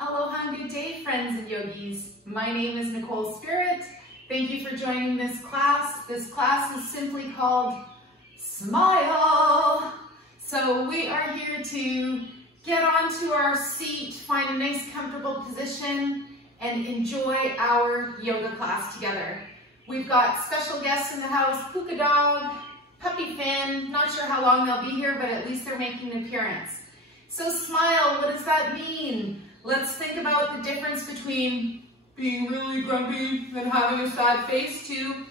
Aloha and good day, friends and yogis. My name is Nicole Spirit. Thank you for joining this class. This class is simply called Smile. So we are here to get onto our seat, find a nice comfortable position, and enjoy our yoga class together. We've got special guests in the house, Puka Dog, Puppy Finn. Not sure how long they'll be here, but at least they're making an appearance. So smile, what does that mean? Let's think about the difference between being really grumpy and having a sad face to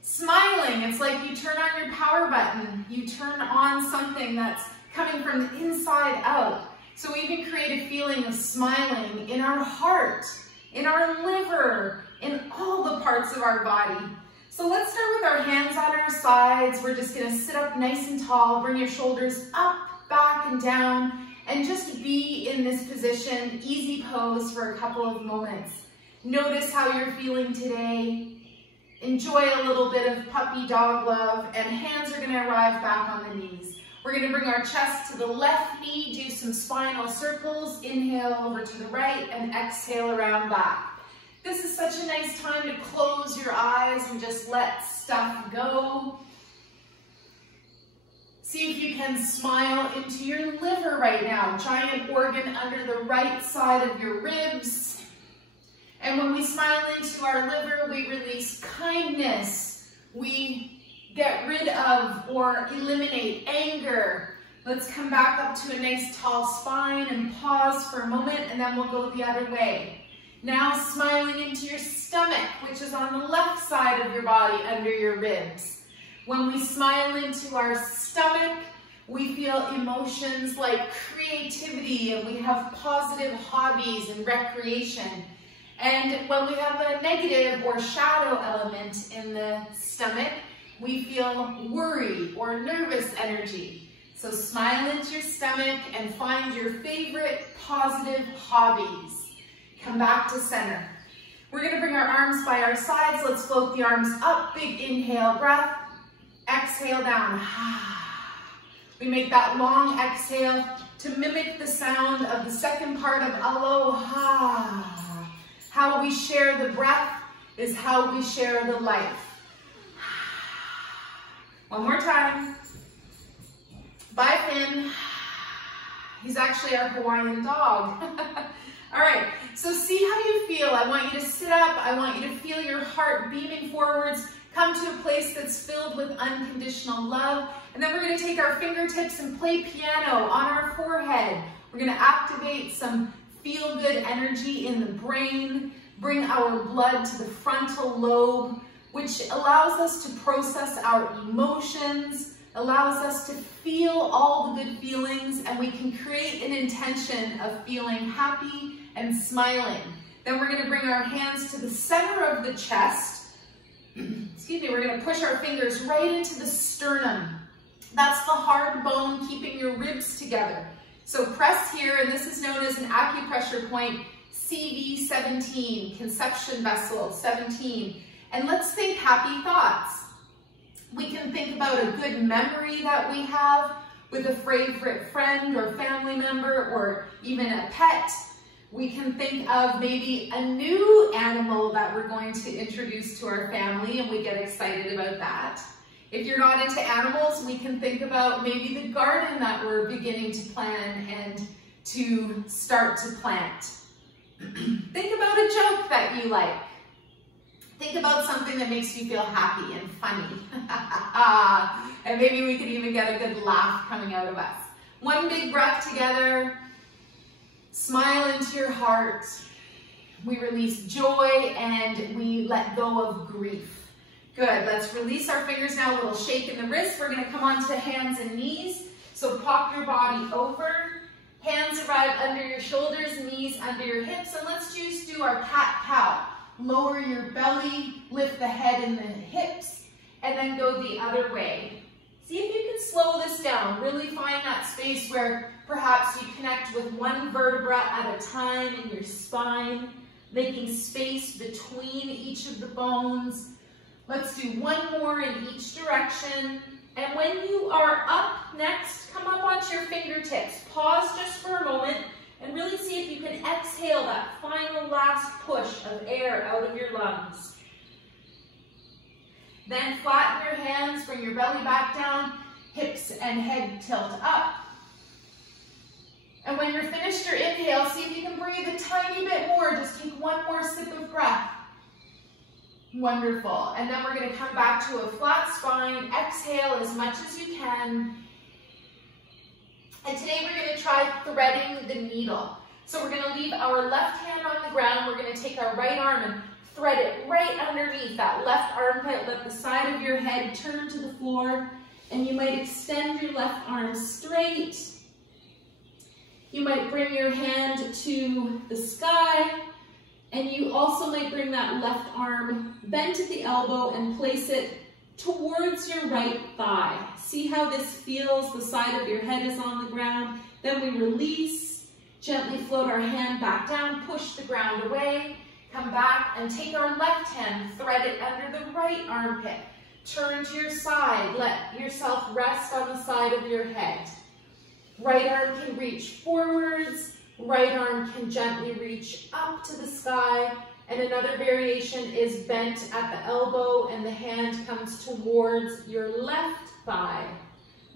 smiling. It's like you turn on your power button. You turn on something that's coming from the inside out. So we even create a feeling of smiling in our heart, in our liver, in all the parts of our body. So let's start with our hands on our sides. We're just gonna sit up nice and tall, bring your shoulders up, back, and down, and just be in this position, easy pose for a couple of moments. Notice how you're feeling today. Enjoy a little bit of puppy dog love, and hands are gonna arrive back on the knees. We're gonna bring our chest to the left knee, do some spinal circles, inhale over to the right, and exhale around back. This is such a nice time to close your eyes and just let stuff go. See if you can smile into your liver right now, giant organ under the right side of your ribs. And when we smile into our liver, we release kindness. We get rid of or eliminate anger. Let's come back up to a nice tall spine and pause for a moment, and then we'll go the other way. Now smiling into your stomach, which is on the left side of your body under your ribs. When we smile into our stomach, we feel emotions like creativity, and we have positive hobbies and recreation. And when we have a negative or shadow element in the stomach, we feel worry or nervous energy. So smile into your stomach and find your favorite positive hobbies. Come back to center. We're gonna bring our arms by our sides. Let's float the arms up, big inhale breath. Exhale down. We make that long exhale to mimic the sound of the second part of aloha. How we share the breath is how we share the life. One more time. Bye, Finn. He's actually our Hawaiian dog. All right, so see how you feel. I want you to sit up. I want you to feel your heart beaming forwards. Come to a place that's filled with unconditional love. And then we're gonna take our fingertips and play piano on our forehead. We're gonna activate some feel-good energy in the brain, bring our blood to the frontal lobe, which allows us to process our emotions, allows us to feel all the good feelings, and we can create an intention of feeling happy and smiling. Then we're gonna bring our hands to the center of the chest. Excuse me, we're gonna push our fingers right into the sternum. That's the hard bone keeping your ribs together. So press here, and this is known as an acupressure point, CV17, conception vessel 17. And let's think happy thoughts. We can think about a good memory that we have with a favorite friend or family member or even a pet. We can think of maybe a new animal that we're going to introduce to our family, and we get excited about that. If you're not into animals, we can think about maybe the garden that we're beginning to plan and to start to plant. Think about a joke that you like. Think about something that makes you feel happy and funny. And maybe we could even get a good laugh coming out of us. One big breath together. Smile into your heart. We release joy and we let go of grief. Good, let's release our fingers now, a little shake in the wrist. We're gonna come onto hands and knees. So pop your body over. Hands arrive under your shoulders, knees under your hips. And let's just do our cat-cow. Lower your belly, lift the head and the hips, and then go the other way. See if you can slow this down. Really find that space where perhaps you connect with one vertebra at a time in your spine, making space between each of the bones. Let's do one more in each direction. And when you are up next, come up onto your fingertips. Pause just for a moment and really see if you can exhale out of your lungs. Then flatten your hands, bring your belly back down, hips and head tilt up. And when you're finished your inhale, see if you can breathe a tiny bit more. Just take one more sip of breath. Wonderful. And then we're going to come back to a flat spine. Exhale as much as you can. And today we're going to try threading the needle. So we're going to leave our left hand on the ground. We're going to take our right arm and thread it right underneath that left armpit. Let the side of your head turn to the floor. And you might extend your left arm straight. You might bring your hand to the sky, and you also might bring that left arm bent at the elbow and place it towards your right thigh. See how this feels? The side of your head is on the ground. Then we release, gently float our hand back down, push the ground away, come back and take our left hand, thread it under the right armpit. Turn to your side, let yourself rest on the side of your head. Right arm can reach forwards, right arm can gently reach up to the sky, and another variation is bent at the elbow and the hand comes towards your left thigh.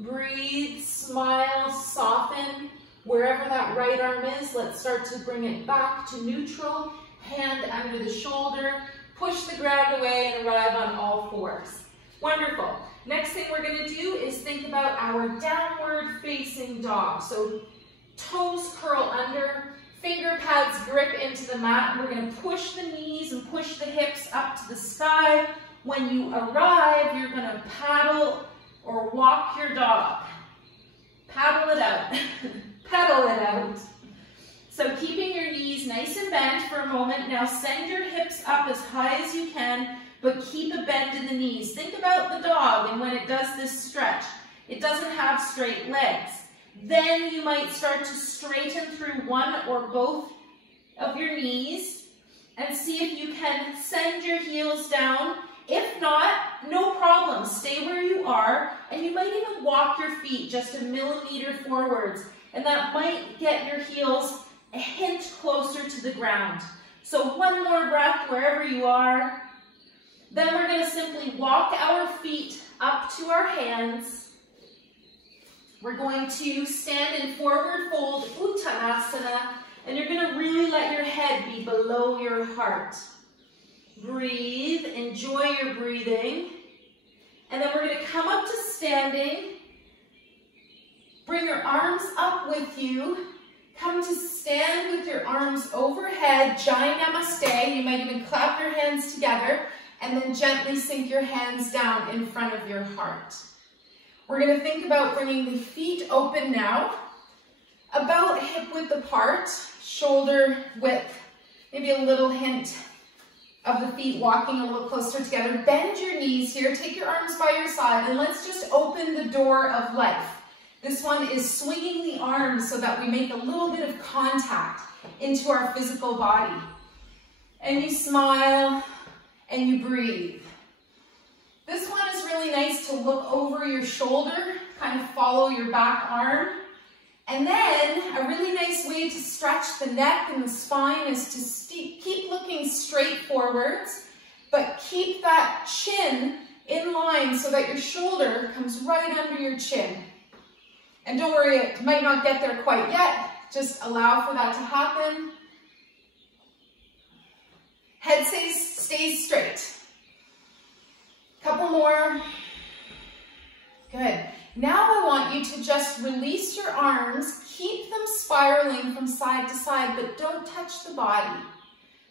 Breathe, smile, soften. Wherever that right arm is, let's start to bring it back to neutral, hand under the shoulder, push the ground away and arrive on all fours. Wonderful. Next thing we're going to do is think about our downward facing dog. So toes curl under, finger pads grip into the mat. We're going to push the knees and push the hips up to the sky. When you arrive, you're going to paddle or walk your dog. Paddle it out. Pedal it out. So keeping your knees nice and bent for a moment. Now send your hips up as high as you can, but keep a bend in the knees. Think about the dog, and when it does this stretch, it doesn't have straight legs. Then you might start to straighten through one or both of your knees and see if you can send your heels down. If not, no problem. Stay where you are, and you might even walk your feet just a millimeter forwards, and that might get your heels a hint closer to the ground. So one more breath wherever you are. Then we're going to simply walk our feet up to our hands. We're going to stand in forward fold, Uttanasana, and you're going to really let your head be below your heart. Breathe, enjoy your breathing. And then we're going to come up to standing. Bring your arms up with you. Come to stand with your arms overhead, Jai Namaste. You might even clap your hands together. And then gently sink your hands down in front of your heart. We're going to think about bringing the feet open now, about hip width apart, shoulder width, maybe a little hint of the feet walking a little closer together. Bend your knees here, take your arms by your side, and let's just open the door of life. This one is swinging the arms so that we make a little bit of contact into our physical body. And you smile. And you breathe. This one is really nice to look over your shoulder, kind of follow your back arm. And then a really nice way to stretch the neck and the spine is to keep looking straight forwards, but keep that chin in line so that your shoulder comes right under your chin. And don't worry, it might not get there quite yet. Just allow for that to happen. Head stays straight. Couple more. Good. Now I want you to just release your arms, keep them spiraling from side to side, but don't touch the body.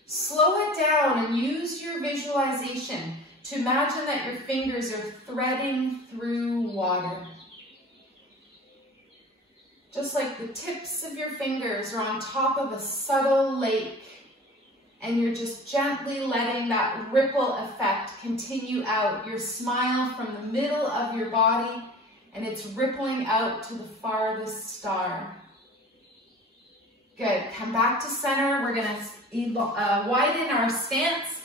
Slow it down and use your visualization to imagine that your fingers are threading through water. Just like the tips of your fingers are on top of a subtle lake. And you're just gently letting that ripple effect continue out. Your smile from the middle of your body, and it's rippling out to the farthest star. Good. Come back to center. We're going to widen our stance.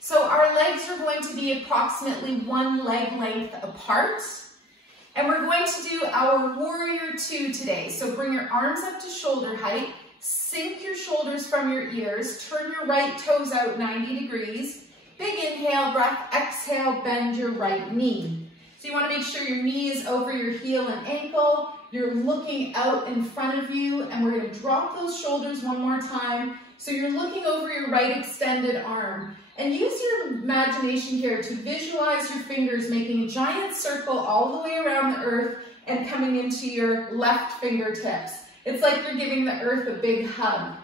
So our legs are going to be approximately one leg length apart. And we're going to do our warrior two today. So bring your arms up to shoulder height. Sink your shoulders from your ears. Turn your right toes out 90 degrees. Big inhale breath. Exhale, bend your right knee. So you want to make sure your knee is over your heel and ankle. You're looking out in front of you, and we're going to drop those shoulders one more time. So you're looking over your right extended arm. And use your imagination here to visualize your fingers making a giant circle all the way around the earth and coming into your left fingertips. It's like you're giving the earth a big hug.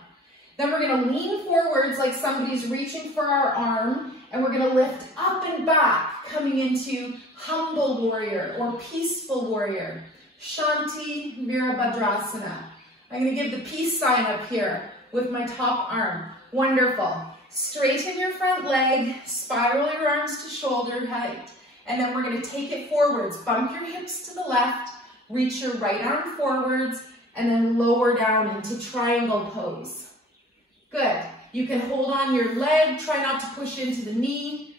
Then we're going to lean forwards like somebody's reaching for our arm, and we're going to lift up and back, coming into humble warrior or peaceful warrior. Shanti Virabhadrasana. I'm going to give the peace sign up here with my top arm. Wonderful. Straighten your front leg, spiral your arms to shoulder height, and then we're going to take it forwards. Bump your hips to the left, reach your right arm forwards, and then lower down into triangle pose. Good. You can hold on your leg, try not to push into the knee.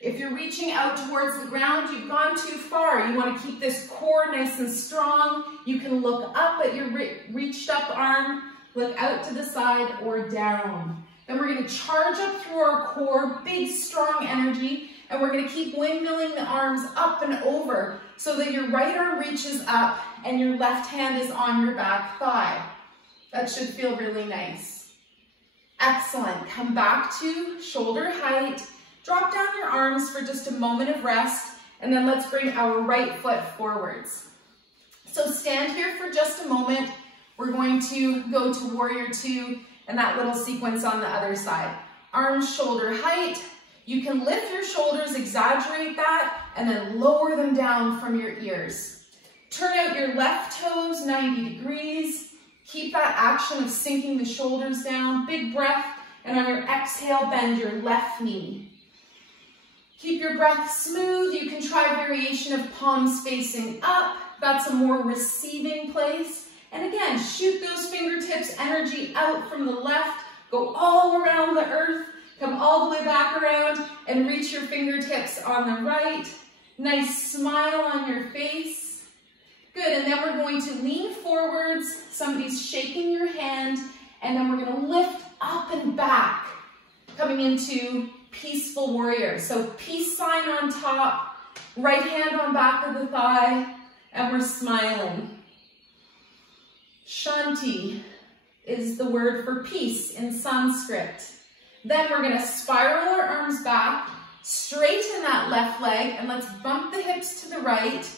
If you're reaching out towards the ground, you've gone too far. You want to keep this core nice and strong. You can look up at your reached up arm, look out to the side or down. Then we're going to charge up through our core, big strong energy, and we're going to keep windmilling the arms up and over so that your right arm reaches up and your left hand is on your back thigh. That should feel really nice. Excellent. Come back to shoulder height. Drop down your arms for just a moment of rest, and then let's bring our right foot forwards. So stand here for just a moment. We're going to go to warrior two and that little sequence on the other side. Arms shoulder height. You can lift your shoulders, exaggerate that, and then lower them down from your ears. Turn out your left toes 90 degrees. Keep that action of sinking the shoulders down. Big breath, and on your exhale, bend your left knee. Keep your breath smooth. You can try variation of palms facing up. That's a more receiving place. And again, shoot those fingertips, energy out from the left. Go all around the earth. Come all the way back around and reach your fingertips on the right. Nice smile on your face. Good, and then we're going to lean forwards. Somebody's shaking your hand, and then we're going to lift up and back, coming into peaceful warrior. So peace sign on top, right hand on back of the thigh, and we're smiling. Shanti is the word for peace in Sanskrit. Then we're going to spiral our arms back, straighten that left leg, and let's bump the hips to the right,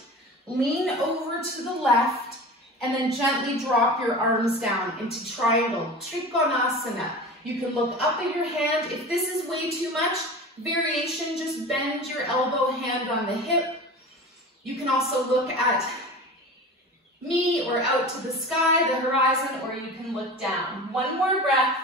lean over to the left, and then gently drop your arms down into triangle, Trikonasana. You can look up at your hand. If this is way too much, variation, just bend your elbow, hand on the hip. You can also look at me or out to the sky, the horizon, or you can look down. One more breath.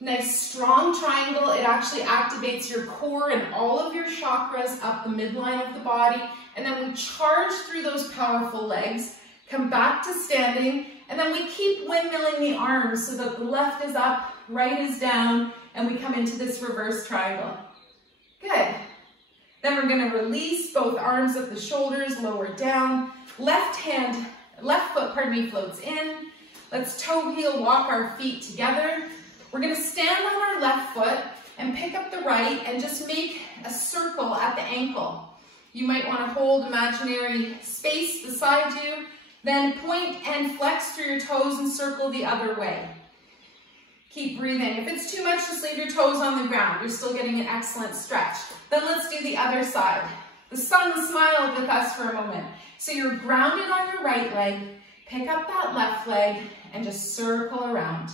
Nice strong triangle. It actually activates your core and all of your chakras up the midline of the body. And then we charge through those powerful legs, come back to standing, and then we keep windmilling the arms so that the left is up, right is down, and we come into this reverse triangle. Good. Then we're going to release both arms at the shoulders, lower down. Left foot, floats in. Let's toe heel walk our feet together. We're going to stand on our left foot and pick up the right and just make a circle at the ankle. You might want to hold imaginary space beside you. Then point and flex through your toes and circle the other way. Keep breathing. If it's too much, just leave your toes on the ground. You're still getting an excellent stretch. Then let's do the other side. The sun smiled with us for a moment. So you're grounded on your right leg. Pick up that left leg and just circle around.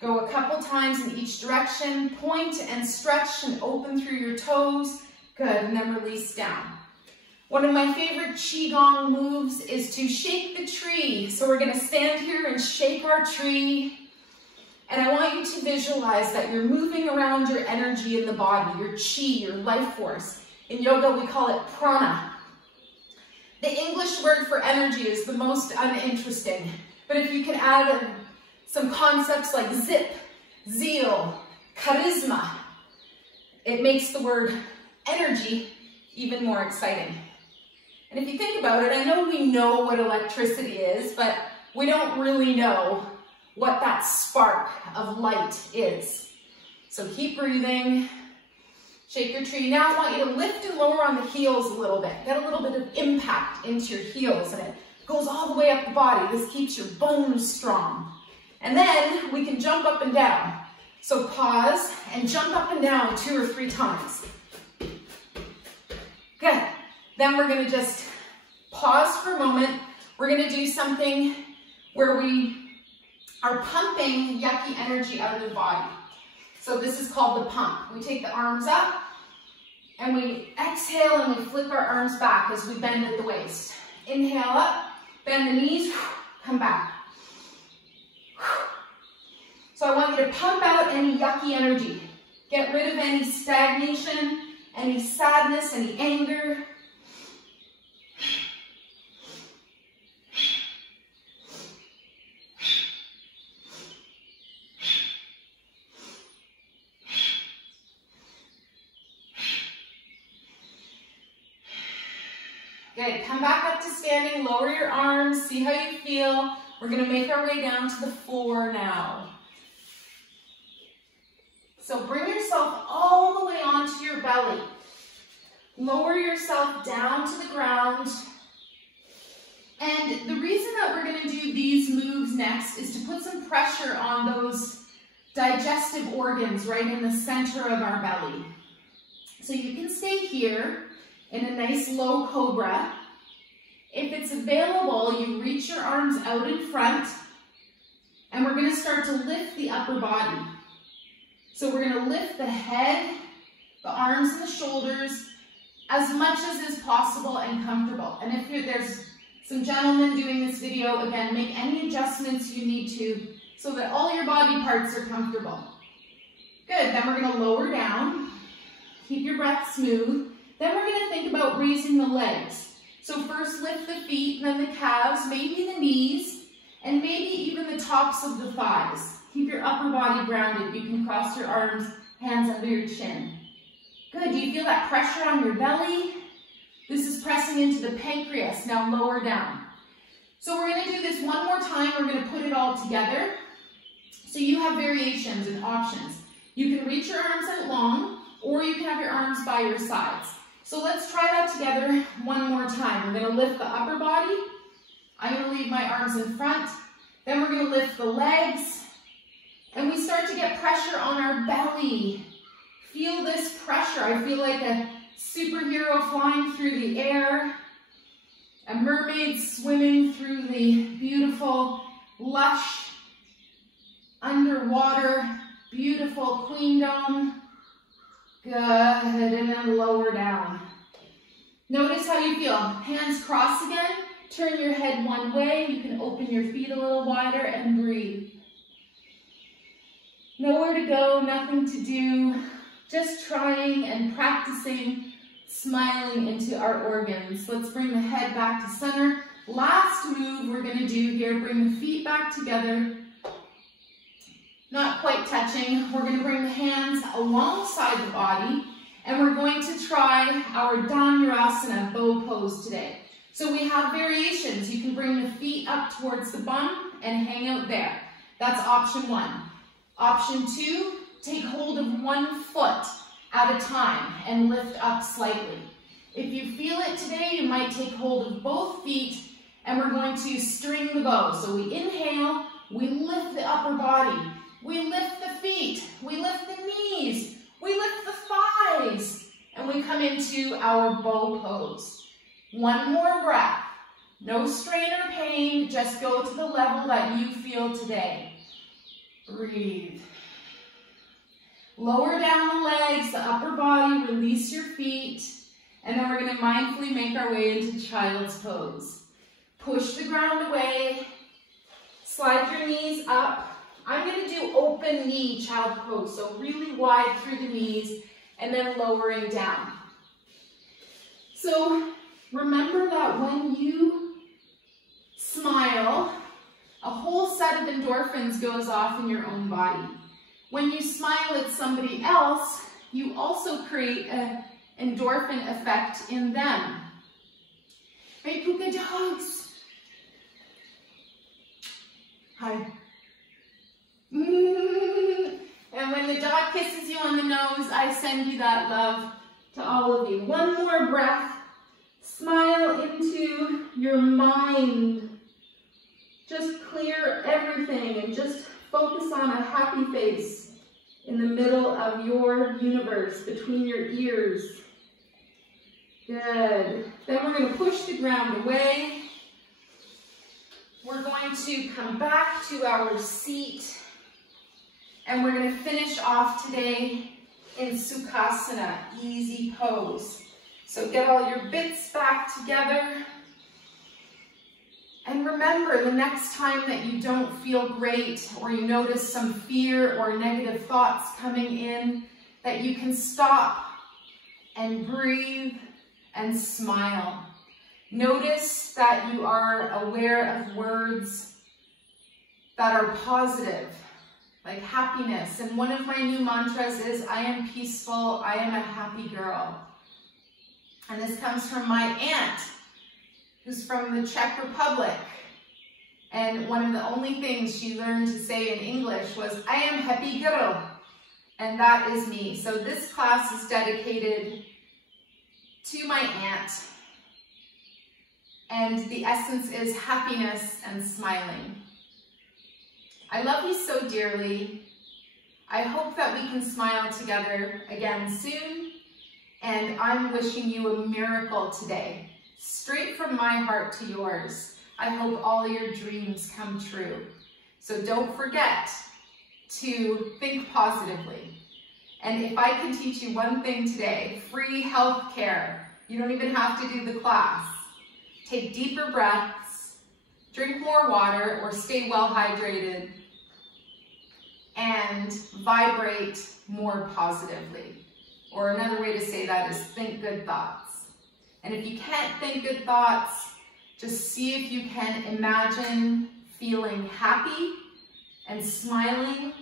Go a couple times in each direction. Point and stretch and open through your toes. Good, and then release down. One of my favorite Qigong moves is to shake the tree. So we're going to stand here and shake our tree. And I want you to visualize that you're moving around your energy in the body, your Qi, your life force. In yoga, we call it prana. The English word for energy is the most uninteresting. But if you can add some concepts like zip, zeal, charisma, it makes the word energy even more exciting. And if you think about it, I know we know what electricity is, but we don't really know what that spark of light is. So keep breathing. Shake your tree. Now I want you to lift and lower on the heels a little bit. Get a little bit of impact into your heels, and it goes all the way up the body. This keeps your bones strong. And then we can jump up and down. So pause and jump up and down 2 or 3 times. Good. Then we're going to just pause for a moment. We're going to do something where we are pumping yucky energy out of the body. So this is called the pump. We take the arms up and we exhale and we flip our arms back as we bend at the waist. Inhale up, bend the knees, come back. So I want you to pump out any yucky energy. Get rid of any stagnation, any sadness, any anger. Good, come back up to standing, lower your arms, see how you feel. We're gonna make our way down to the floor now. So bring yourself all the way onto your belly. Lower yourself down to the ground. And the reason that we're gonna do these moves next is to put some pressure on those digestive organs right in the center of our belly. So you can stay here in a nice low cobra. If it's available, you reach your arms out in front, and we're going to start to lift the upper body. So we're going to lift the head, the arms and the shoulders as much as is possible and comfortable. And if there's some gentlemen doing this video, again, make any adjustments you need to so that all your body parts are comfortable. Good, then we're going to lower down. Keep your breath smooth. Then we're going to think about raising the legs. So first lift the feet, then the calves, maybe the knees, and maybe even the tops of the thighs. Keep your upper body grounded. You can cross your arms, hands under your chin. Good, do you feel that pressure on your belly? This is pressing into the pancreas. Now lower down. So we're going to do this one more time. We're going to put it all together. So you have variations and options. You can reach your arms out long, or you can have your arms by your sides. So let's try that together one more time. We're going to lift the upper body. I'm going to leave my arms in front. Then we're going to lift the legs. And we start to get pressure on our belly. Feel this pressure. I feel like a superhero flying through the air. A mermaid swimming through the beautiful, lush, underwater, beautiful queendom. Good, and then lower down. Notice how you feel. Hands cross again. Turn your head one way. You can open your feet a little wider and breathe. Nowhere to go, nothing to do. Just trying and practicing smiling into our organs. Let's bring the head back to center. Last move we're going to do here. Bring the feet back together. Not quite touching. We're going to bring the hands alongside the body, and we're going to try our Dhanurasana Bow Pose today. So we have variations. You can bring the feet up towards the bum and hang out there. That's option 1. Option 2, take hold of one foot at a time and lift up slightly. If you feel it today, you might take hold of both feet, and we're going to string the bow. So we inhale, we lift the upper body. We lift the feet, we lift the knees, we lift the thighs, and we come into our bow pose. One more breath. No strain or pain, just go to the level that you feel today. Breathe. Lower down the legs, the upper body, release your feet, and then we're going to mindfully make our way into child's pose. Push the ground away, slide your knees up. I'm going to do open knee child pose, so really wide through the knees and then lowering down. So remember that when you smile, a whole set of endorphins goes off in your own body. When you smile at somebody else, you also create an endorphin effect in them. Hey, puka dogs. Hi. kisses you on the nose, I send you that love to all of you. One more breath. Smile into your mind. Just clear everything and just focus on a happy face in the middle of your universe, between your ears. Good. Then we're going to push the ground away. We're going to come back to our seat. And we're going to finish off today in Sukhasana, easy pose. So get all your bits back together. And remember, the next time that you don't feel great or you notice some fear or negative thoughts coming in, that you can stop and breathe and smile. Notice that you are aware of words that are positive, like happiness. And one of my new mantras is, I am peaceful, I am a happy girl. And this comes from my aunt, who's from the Czech Republic. And one of the only things she learned to say in English was, I am happy girl. And that is me. So this class is dedicated to my aunt. And the essence is happiness and smiling. I love you so dearly. I hope that we can smile together again soon. And I'm wishing you a miracle today. Straight from my heart to yours. I hope all your dreams come true. So don't forget to think positively. And if I can teach you one thing today, free health care. You don't even have to do the class. Take deeper breaths, drink more water or stay well hydrated, and vibrate more positively. Or another way to say that is think good thoughts. And if you can't think good thoughts, just see if you can imagine feeling happy and smiling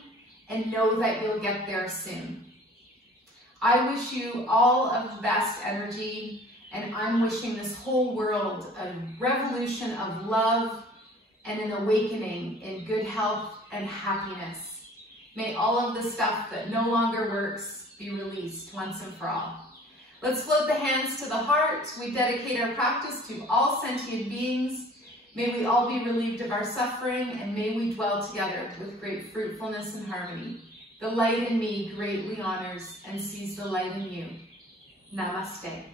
and know that you'll get there soon. I wish you all of the best energy, and I'm wishing this whole world a revolution of love and an awakening in good health and happiness. May all of the stuff that no longer works be released once and for all. Let's float the hands to the heart. We dedicate our practice to all sentient beings. May we all be relieved of our suffering, and may we dwell together with great fruitfulness and harmony. The light in me greatly honors and sees the light in you. Namaste.